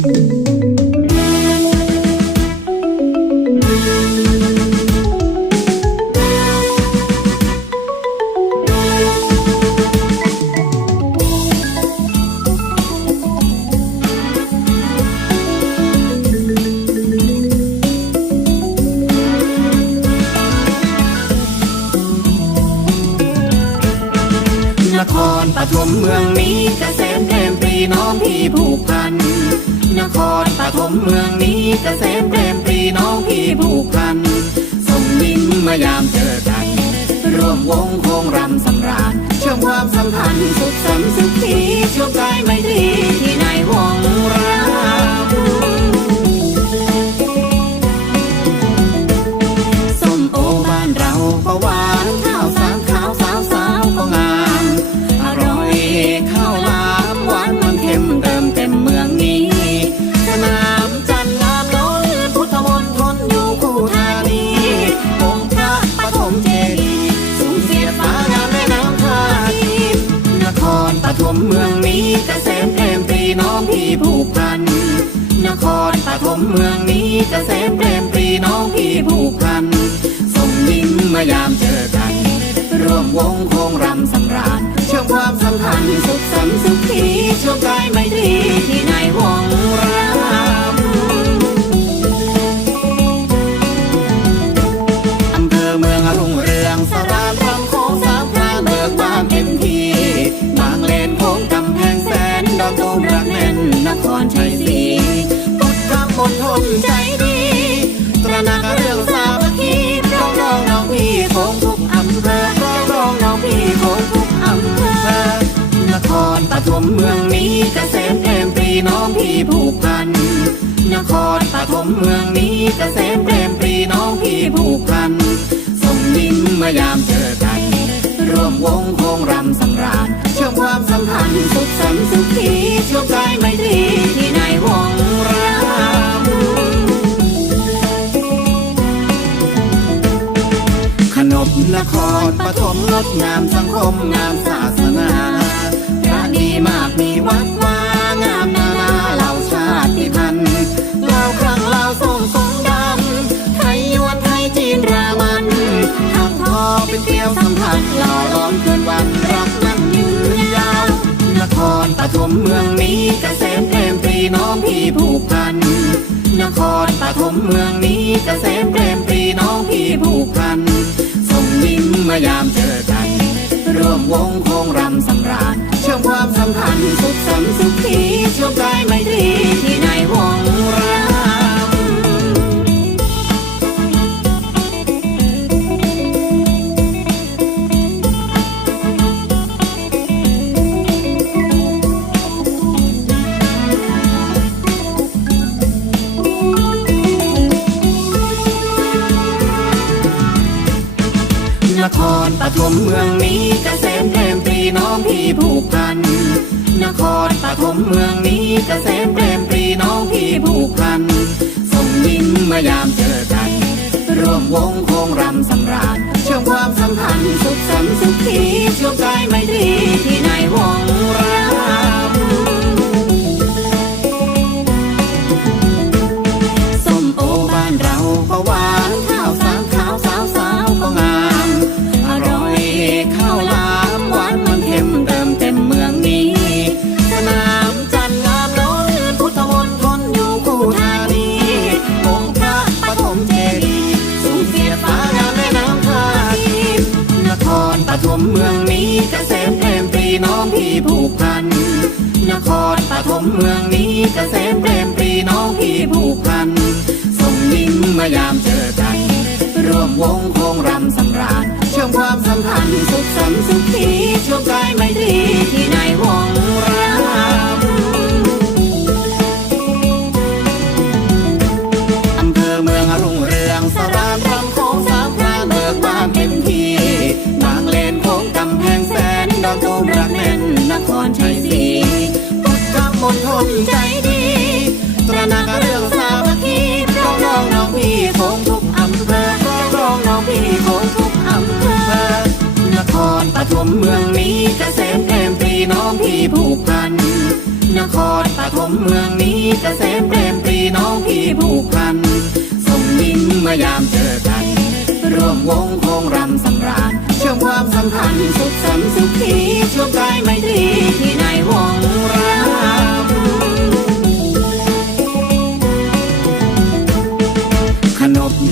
นครปฐมเมืองนี้เกษมเปรมปรีน้องพี่ผูกพัน นครปฐมเมืองนี้กเกษมเปรมปรีน้องพี่ผูกพันส่งยิ้มมาอยามเจอกัน ร่วมวงโคงรำสำราญเชื่อมความสัมพันธ์สุขสันต์สุขีช่วงใจไม่ตรี มเมืองนี้เกษมเปรมปรีน้องพี่ผูกพัน นครปฐมเมืองนี้เกษมเปรมปรีน้องพี่ผูกพัน ส่งยิ้มมายามเจอกัน ร่วมวงโคงรำสำราญเชื่อมความสัมพันธ์สุขสันต์สุขีช่วงกายไม่ตรีที่ในวงรำ ฐมเมืองนี้กเกษมเปรมปรีน้องพี่ผูกพัน นครปฐมเมืองนี้กเกษมเปรมปรีน้องพี่ผูกพันส่งยิ้มมื่อยามเจอกันร่วมวงโคงรำสำราญเชื่อมความสัมพันธ์สุขสันต์สุขีช่วงกายไม่ตรีที่ในวงรำขนบนครปฐมงดงามสังคมงามศาสนา ดีมากมีวัดวางามนานาเหล่าชาติพันธุ์เหล่าครั้งเหล่าทรงทรงดำไทยยวนไทยจีนรามันทักทอเป็นเกลียวสัมพันธ์หล่อล้อมคืนวันรักนั้นยืนยาวนครปฐมเมืองนี้เกษมเปรมปรีน้องพี่ผูกพัน นครปฐมเมืองนี้เกษมเปรมปรีน้องพี่ผูกพันส่งยิ้มมื่อยามเจอกันร่วมวงโคงรำสำราญ ชื่อมความสัมพันธ์สุขสันต์สุข ครปฐมเมืองนี้เกษมเปรมปรีน้องพี่ผูกพัน นครปฐมเมืองนี้เกษมเปรมปรีน้องพี่ผูกพันส่งยิ้มเมื่อยามเจอกันร่วมวงโคงรำสำราญเชื่อมความสัมพันธ์สุขสันต์สุขีช่วงกายไม่ดีที่ในวงรำ ครปฐมเมืองนี้กเกษมเปรมปรีน้องพี่ผูกพัน นครปฐมเมืองนี้กเกษมเปรมปรีน้องพี่ผูกพัน ส่งยิ้มมายามเจอกันร่วมวงโคงรำสำราญเชื่อมความสัมพันธ์สุขสันต์สุขีช่วงกายไม่ตรีที่ในวง ทธมณฑลใจดี ตระหนักเรื่องสามัคคีร้องร้องน้องพี่คงทุกอำเภอร้องร้องน้องพี่คงทุกอำเภอนครปฐมเมืองนี้เกษมเปรมปรีน้องพี่ผูกพัน นครปฐมเมืองนี้เกษมเปรมปรีน้องพี่ผูกพันส่งยิ้มเมื่อยามเจอกันร่วมวงโคงรำสำราญเชื่อมความสัมพันธ์สุขสันสุขีช่วงกายไม่ตรี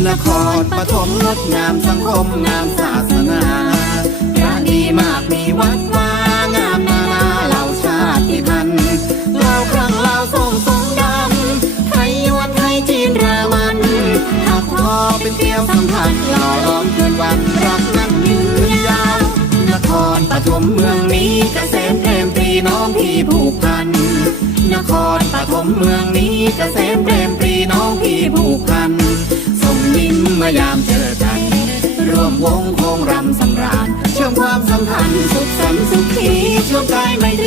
นครปฐมงดงามสังคมงามศาสนาพระดีมากมีวัดวางามนานาเหล่าชาติพันธุ์เหล่าครั้งเหล่าทรงทรงดำไทยยวนไทยจีนรามันหักทอเป็นเกลียวสัมพันธ์หล่อล้อมคืนวันรักนั้นยืนยาวนครปฐมเมืองนี้เกษมเปรมปรีน้องพี่ผูกพัน นครปฐมเมืองนี้เกษมเปรมปรีน้องพี่ผูกพัน ยิ้มมาอยามเจอกัน ร่วมวงโคงรำสำราญเชื่อมความสัมพันธ์สุขสันต์สุขีช่วงกายไม่